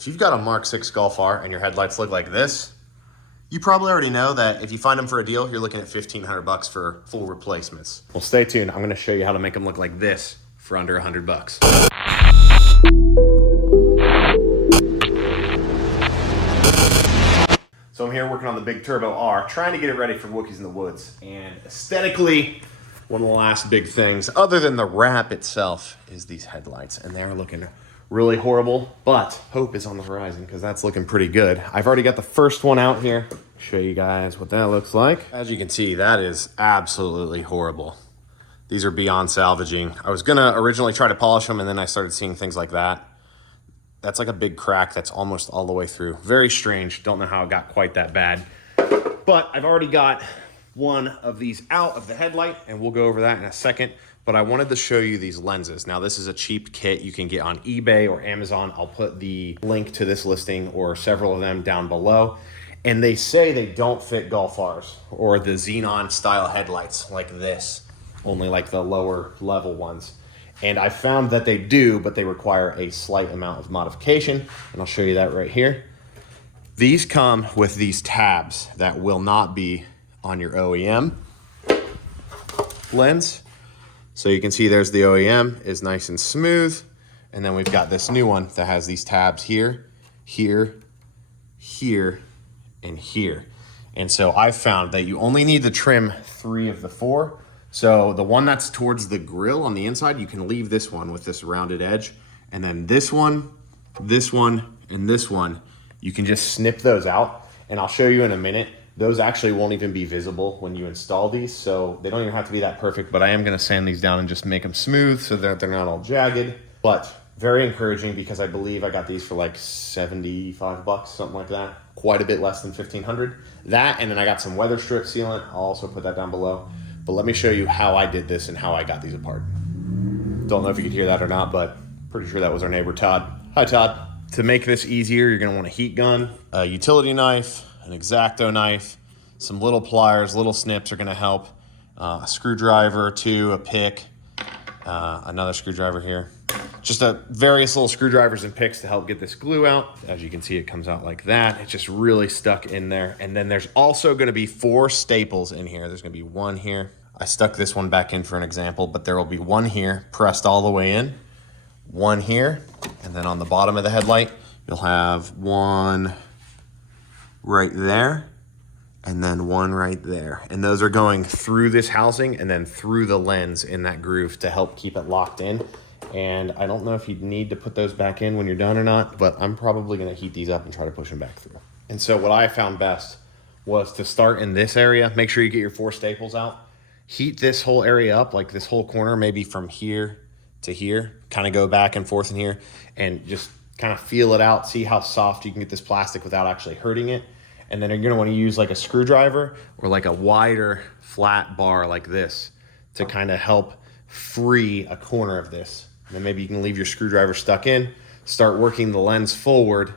if you've got a Mark 6 Golf R and your headlights look like this, you probably already know that if you find them for a deal, you're looking at $1,500 for full replacements. Well, stay tuned. I'm going to show you how to make them look like this for under $100. So I'm here working on the big Turbo R, trying to get it ready for Wookiees in the Woods. And aesthetically, one of the last big things, other than the wrap itself, is these headlights. And they're looking really horrible, but hope is on the horizon because that's looking pretty good. I've already got the first one out here. Show you guys what that looks like. As you can see, that is absolutely horrible. These are beyond salvaging. I was gonna originally try to polish them and then I started seeing things like that. That's like a big crack that's almost all the way through. Very strange, don't know how it got quite that bad. But I've already got one of these out of the headlight and we'll go over that in a second. But I wanted to show you these lenses. Now this is a cheap kit you can get on eBay or Amazon. I'll put the link to this listing or several of them down below. And they say they don't fit Golf Rs or the Xenon style headlights like this, only like the lower level ones. And I found that they do, but they require a slight amount of modification. And I'll show you that right here. These come with these tabs that will not be on your OEM lens. So you can see there's the OEM is nice and smooth. And then we've got this new one that has these tabs here, here, here, and here. And so I've found that you only need to trim 3 of the 4. So the one that's towards the grill on the inside, you can leave this one with this rounded edge. And then this one, and this one, you can just snip those out. And I'll show you in a minute. Those actually won't even be visible when you install these, so they don't even have to be that perfect, but I am gonna sand these down and just make them smooth so that they're not all jagged. But very encouraging because I believe I got these for like 75 bucks, something like that. Quite a bit less than 1,500. That, and then I got some weather strip sealant. I'll also put that down below. But let me show you how I did this and how I got these apart. Don't know if you could hear that or not, but pretty sure that was our neighbor, Todd. Hi, Todd. To make this easier, you're gonna want a heat gun, a utility knife, an X-Acto knife, some little pliers, little snips are gonna help, a screwdriver or 2, a pick, another screwdriver here. Just various little screwdrivers and picks to help get this glue out. As you can see, it comes out like that. It's just really stuck in there. And then there's also gonna be 4 staples in here. There's gonna be 1 here. I stuck this one back in for an example, but there will be 1 here, pressed all the way in, 1 here, and then on the bottom of the headlight, you'll have 1 right there, and then 1 right there. And those are going through this housing and then through the lens in that groove to help keep it locked in. And I don't know if you need to put those back in when you're done or not, but I'm probably gonna heat these up and try to push them back through. And so what I found best was to start in this area. Make sure you get your 4 staples out. Heat this whole area up, like this whole corner, maybe from here to here, kind of go back and forth in here and just kind of feel it out, see how soft you can get this plastic without actually hurting it. And then you're gonna wanna use like a screwdriver or like a wider flat bar like this to kind of help free a corner of this. And then maybe you can leave your screwdriver stuck in, start working the lens forward,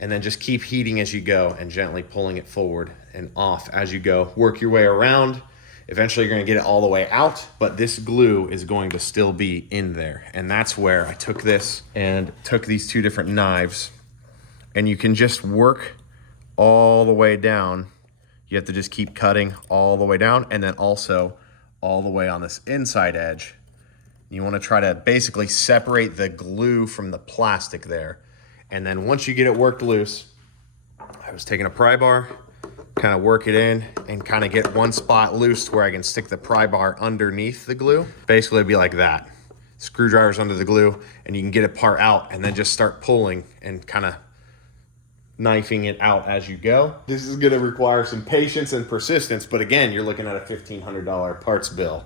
and then just keep heating as you go and gently pulling it forward and off as you go. Work your way around. Eventually you're gonna get it all the way out, but this glue is going to still be in there. And that's where I took this and took these 2 different knives, and you can just work all the way down. You have to just keep cutting all the way down, and then also all the way on this inside edge. You wanna try to basically separate the glue from the plastic there. And then once you get it worked loose, I was taking a pry bar, kind of work it in and kind of get one spot loose to where I can stick the pry bar underneath the glue. Basically it'd be like that. Screwdrivers under the glue, and you can get a part out and then just start pulling and kind of knifing it out as you go. This is gonna require some patience and persistence, but again, you're looking at a $1,500 parts bill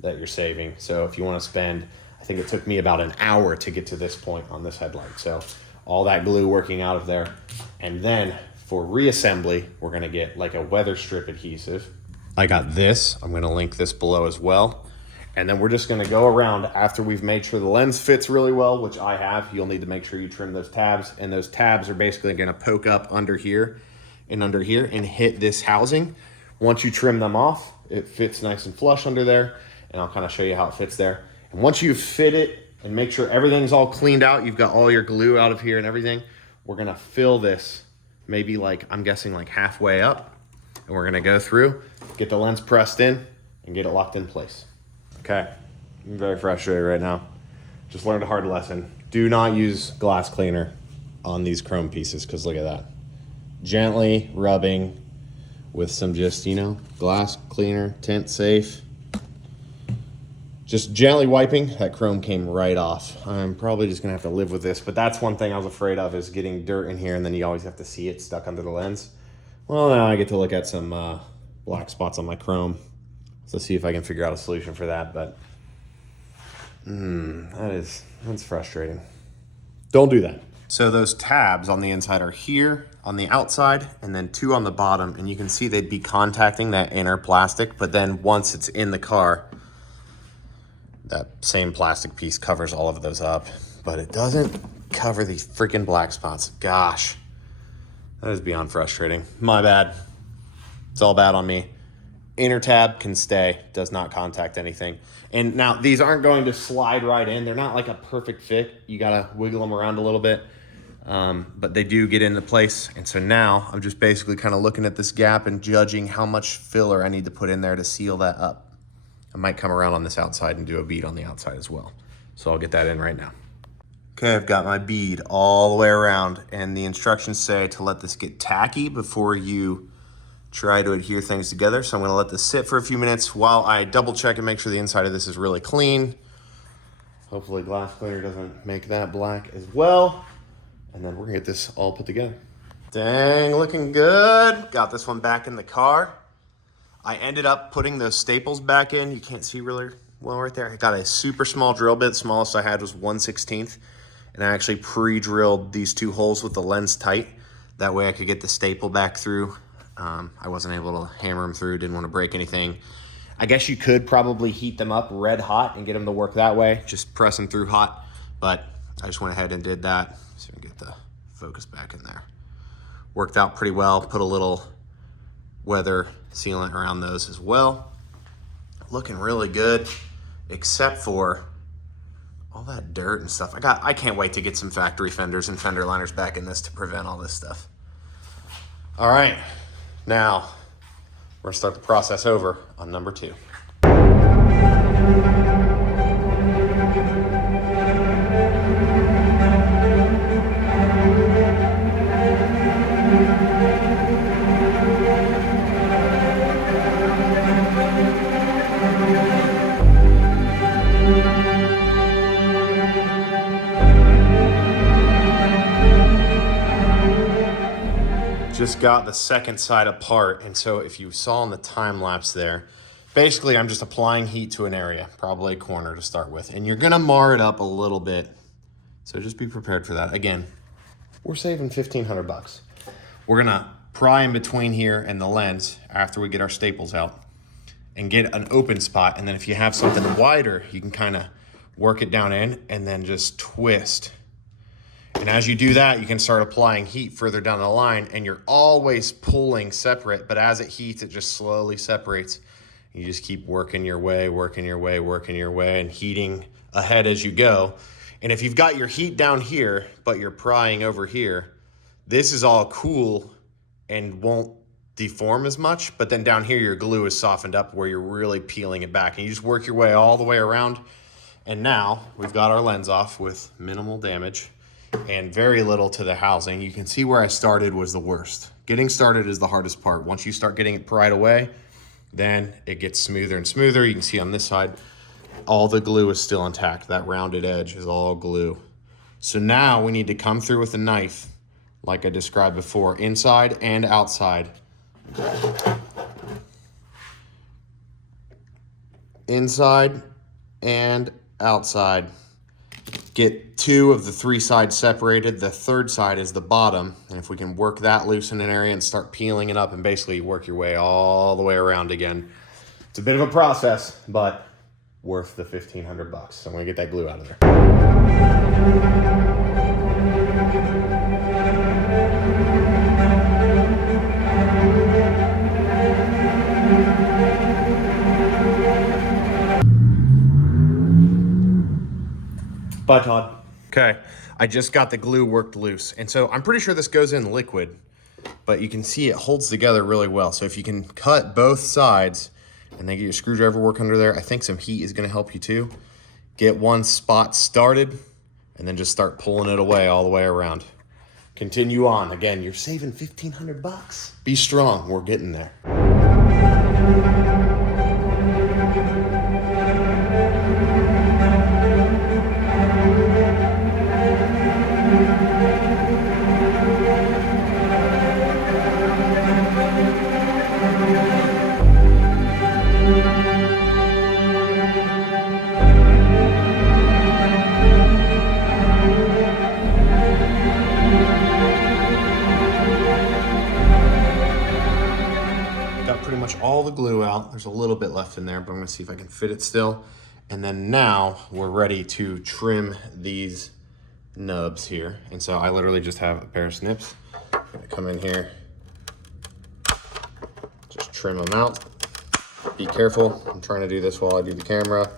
that you're saving. So if you wanna spend, I think it took me about an hour to get to this point on this headlight. So all that glue working out of there. And then for reassembly, we're gonna get like a weather strip adhesive. I got this, I'm gonna link this below as well. And then we're just gonna go around after we've made sure the lens fits really well, which I have. You'll need to make sure you trim those tabs, and those tabs are basically gonna poke up under here and hit this housing. Once you trim them off, it fits nice and flush under there, and I'll kind of show you how it fits there. And once you fit it and make sure everything's all cleaned out, you've got all your glue out of here and everything, we're gonna fill this maybe like, I'm guessing like halfway up, and we're gonna go through, get the lens pressed in, and get it locked in place. Okay, I'm very frustrated right now. Just learned a hard lesson. Do not use glass cleaner on these chrome pieces, because look at that. Gently rubbing with some just, you know, glass cleaner, tint safe. Just gently wiping, that chrome came right off. I'm probably just gonna have to live with this, but that's one thing I was afraid of, is getting dirt in here and then you always have to see it stuck under the lens. Well, now I get to look at some black spots on my chrome. So see if I can figure out a solution for that, but that's frustrating. Don't do that. So those tabs on the inside are here on the outside and then two on the bottom, and you can see they'd be contacting that inner plastic, but then once it's in the car, that same plastic piece covers all of those up, but it doesn't cover these freaking black spots. Gosh, that is beyond frustrating. My bad. It's all bad on me. Inner tab can stay, does not contact anything. And now these aren't going to slide right in. They're not like a perfect fit. You gotta wiggle them around a little bit, but they do get into place. And so now I'm just basically kind of looking at this gap and judging how much filler I need to put in there to seal that up. I might come around on this outside and do a bead on the outside as well. So I'll get that in right now. Okay, I've got my bead all the way around, and the instructions say to let this get tacky before you try to adhere things together. So I'm gonna let this sit for a few minutes while I double check and make sure the inside of this is really clean. Hopefully glass cleaner doesn't make that black as well. And then we're gonna get this all put together. Dang, looking good. Got this one back in the car. I ended up putting those staples back in. You can't see really well right there. I got a super small drill bit. Smallest I had was 1/16. And I actually pre-drilled these two holes with the lens tight. That way I could get the staple back through. I wasn't able to hammer them through, didn't want to break anything. I guess you could probably heat them up red hot and get them to work that way. Just press them through hot. But I just went ahead and did that. So we can get the focus back in there. Worked out pretty well. Put a little weather sealant around those as well. Looking really good, except for all that dirt and stuff. I can't wait to get some factory fenders and fender liners back in this to prevent all this stuff. All right, now we're gonna start the process over on number 2. Just got the second side apart, and so if you saw in the time lapse there, basically I'm just applying heat to an area, probably a corner to start with, and you're gonna mar it up a little bit, so just be prepared for that. Again, we're saving 1,500 bucks. We're gonna pry in between here and the lens after we get our staples out and get an open spot, and then if you have something wider, you can kind of work it down in and then just twist. And as you do that, you can start applying heat further down the line, and you're always pulling separate, but as it heats, it just slowly separates. You just keep working your way, working your way, working your way, and heating ahead as you go. And if you've got your heat down here, but you're prying over here, this is all cool and won't deform as much, but then down here, your glue is softened up where you're really peeling it back. And you just work your way all the way around. And now we've got our lens off with minimal damage and very little to the housing. You can see where I started was the worst. Getting started is the hardest part. Once you start getting it pried away, then it gets smoother and smoother. You can see on this side, all the glue is still intact. That rounded edge is all glue. So now we need to come through with a knife, like I described before, inside and outside. Inside and outside. Get 2 of the 3 sides separated. The third side is the bottom. And if we can work that loose in an area and start peeling it up and basically work your way all the way around again. It's a bit of a process, but worth the 1,500 bucks. So I'm gonna get that glue out of there. Bye, Todd. Okay, I just got the glue worked loose. And so I'm pretty sure this goes in liquid, but you can see it holds together really well. So if you can cut both sides and then get your screwdriver work under there, I think some heat is gonna help you too. Get one spot started and then just start pulling it away all the way around. Continue on. Again, you're saving 1,500 bucks. Be strong, we're getting there. All the glue out. There's a little bit left in there, but I'm gonna see if I can fit it still. And then now we're ready to trim these nubs here. And so I literally just have a pair of snips. I'm gonna come in here, just trim them out. Be careful. I'm trying to do this while I do the camera.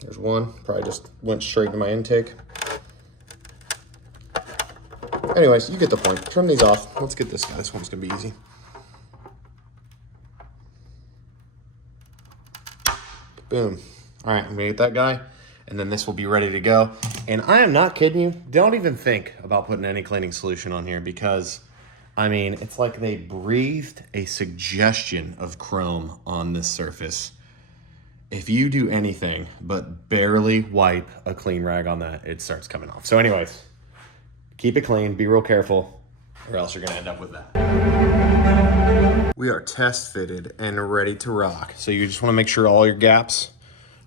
There's one, probably just went straight to my intake. Anyways, you get the point. Trim these off. Let's get this guy. This one's gonna be easy. Boom. All right, I'm gonna get that guy, and then this will be ready to go. And I am not kidding you. Don't even think about putting any cleaning solution on here because, I mean, it's like they breathed a suggestion of chrome on this surface. If you do anything but barely wipe a clean rag on that, it starts coming off. So anyways, keep it clean, be real careful, or else you're gonna end up with that. We are test fitted and ready to rock. So you just wanna make sure all your gaps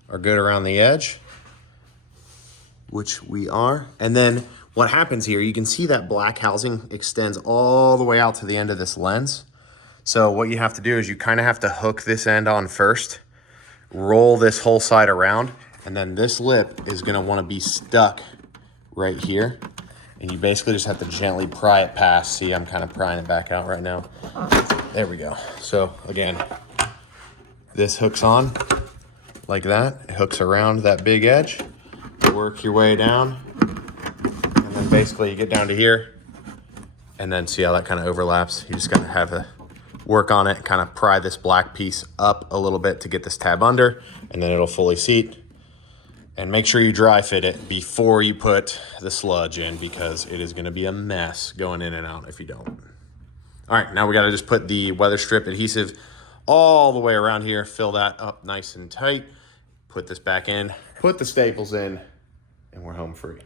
are good around the edge, which we are. And then what happens here, you can see that black housing extends all the way out to the end of this lens. So what you have to do is you kind of have to hook this end on first, roll this whole side around, and then this lip is gonna wanna be stuck right here. And you basically just have to gently pry it past. See, I'm kind of prying it back out right now. There we go. So again, this hooks on like that. It hooks around that big edge. Work your way down. And then basically you get down to here. And then see how that kind of overlaps. You just gotta have to work on it, kind of pry this black piece up a little bit to get this tab under, and then it'll fully seat. And make sure you dry fit it before you put the sludge in because it is gonna be a mess going in and out if you don't. All right, now we gotta just put the weather strip adhesive all the way around here, fill that up nice and tight, put this back in, put the staples in, and we're home free.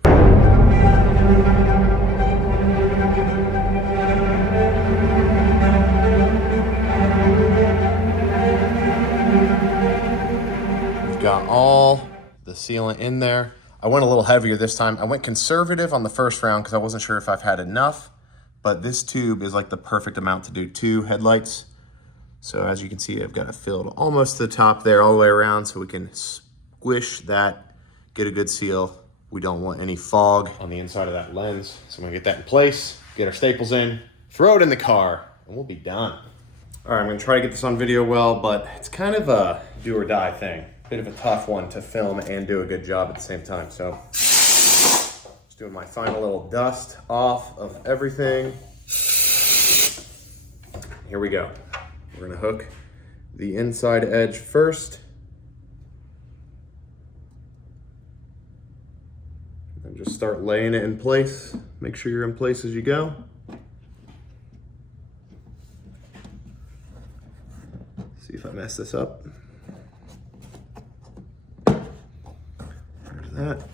We've got all the sealant in there. I went a little heavier this time. I went conservative on the first round because I wasn't sure if I've had enough, but this tube is like the perfect amount to do 2 headlights. So as you can see, I've got it filled almost to the top there all the way around so we can squish that, get a good seal. We don't want any fog on the inside of that lens. So I'm gonna get that in place, get our staples in, throw it in the car, and we'll be done. All right, I'm gonna try to get this on video well, but it's kind of a do or die thing. Bit of a tough one to film and do a good job at the same time. So just doing my final little dust off of everything. Here we go. We're gonna hook the inside edge first. And just start laying it in place. Make sure you're in place as you go. See if I mess this up. There's that.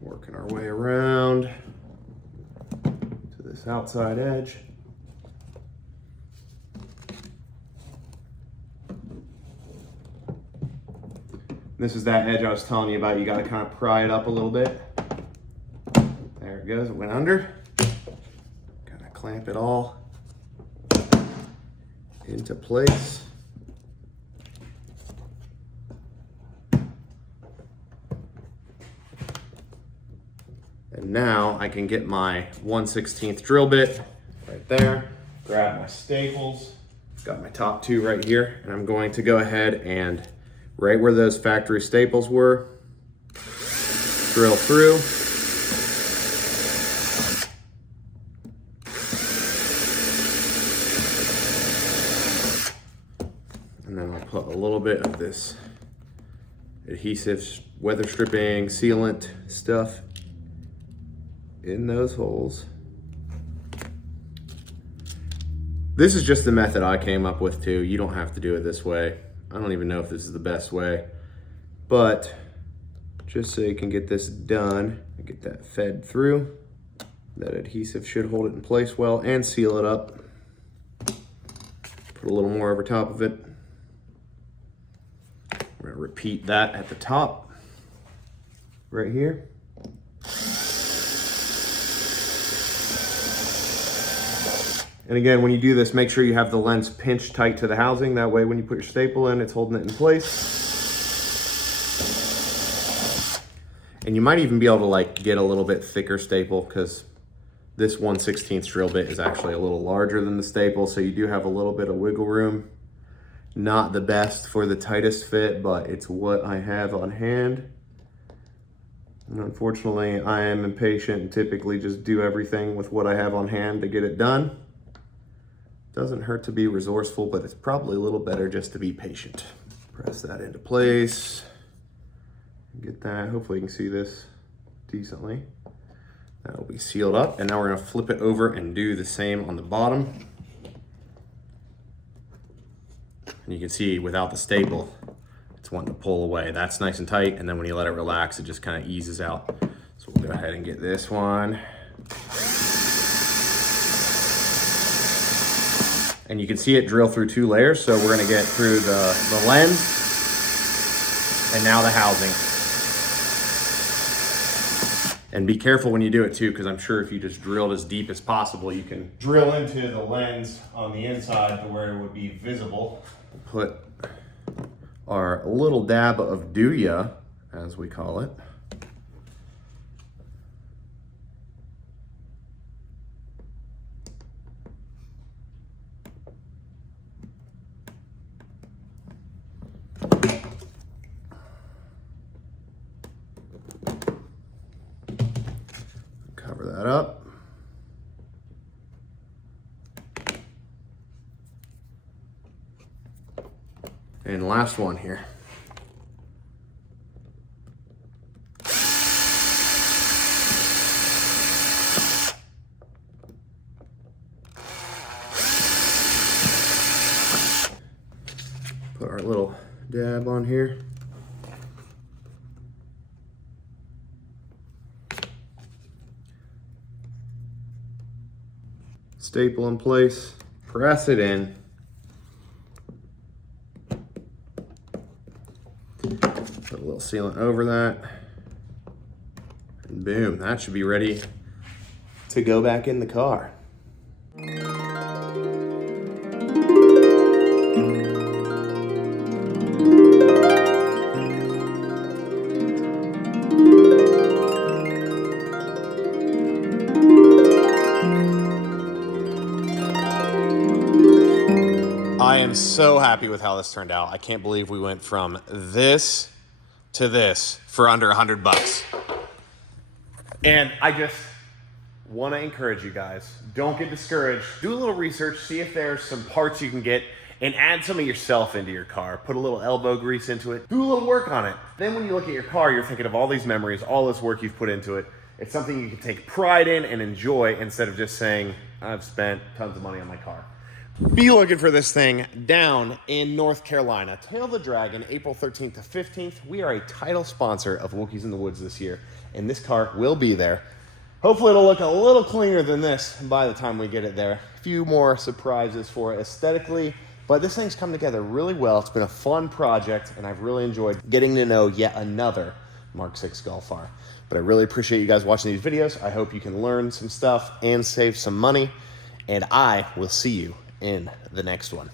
Working our way around to this outside edge. This is that edge I was telling you about. You got to kind of pry it up a little bit. There it goes. It went under. Kind of clamp it all into place. And now I can get my 1/16 drill bit right there. Grab my staples. Got my top two right here, and I'm going to go ahead and right where those factory staples were, drill through. And then I'll put a little bit of this adhesive, weather stripping, sealant stuff in those holes. This is just the method I came up with too. You don't have to do it this way. I don't even know if this is the best way, but just so you can get this done and get that fed through, that adhesive should hold it in place well and seal it up. Put a little more over top of it. We're gonna repeat that at the top, right here. And again, when you do this, make sure you have the lens pinched tight to the housing. That way, when you put your staple in, it's holding it in place. And you might even be able to like get a little bit thicker staple, because this 1/16 drill bit is actually a little larger than the staple. So you do have a little bit of wiggle room. Not the best for the tightest fit, but it's what I have on hand. And unfortunately, I am impatient and typically just do everything with what I have on hand to get it done. Doesn't hurt to be resourceful, but it's probably a little better just to be patient. Press that into place. Get that, hopefully you can see this decently. That'll be sealed up, and now we're gonna flip it over and do the same on the bottom. And you can see without the staple, it's wanting to pull away. That's nice and tight, and then when you let it relax, it just kind of eases out. So we'll go ahead and get this one. And you can see it drill through 2 layers. So we're gonna get through the lens and now the housing. And be careful when you do it too, because I'm sure if you just drilled as deep as possible, you can drill into the lens on the inside to where it would be visible. We'll put our little dab of Duya, as we call it. Cover that up. And last one here. Put our little dab on here. Staple in place, press it in. Put a little sealant over that. And boom, that should be ready to go back in the car. I am so happy with how this turned out. I can't believe we went from this to this for under $100. And I just want to encourage you guys, don't get discouraged. Do a little research, see if there's some parts you can get, and add some of yourself into your car. Put a little elbow grease into it. Do a little work on it. Then when you look at your car, you're thinking of all these memories, all this work you've put into it. It's something you can take pride in and enjoy instead of just saying, I've spent tons of money on my car. Be looking for this thing down in North Carolina. Tail of the Dragon, April 13th to 15th. We are a title sponsor of Wookiees in the Woods this year, and this car will be there. Hopefully it'll look a little cleaner than this by the time we get it there. A few more surprises for it aesthetically, but this thing's come together really well. It's been a fun project, and I've really enjoyed getting to know yet another Mark 6 Golf R. But I really appreciate you guys watching these videos. I hope you can learn some stuff and save some money, and I will see you in the next one.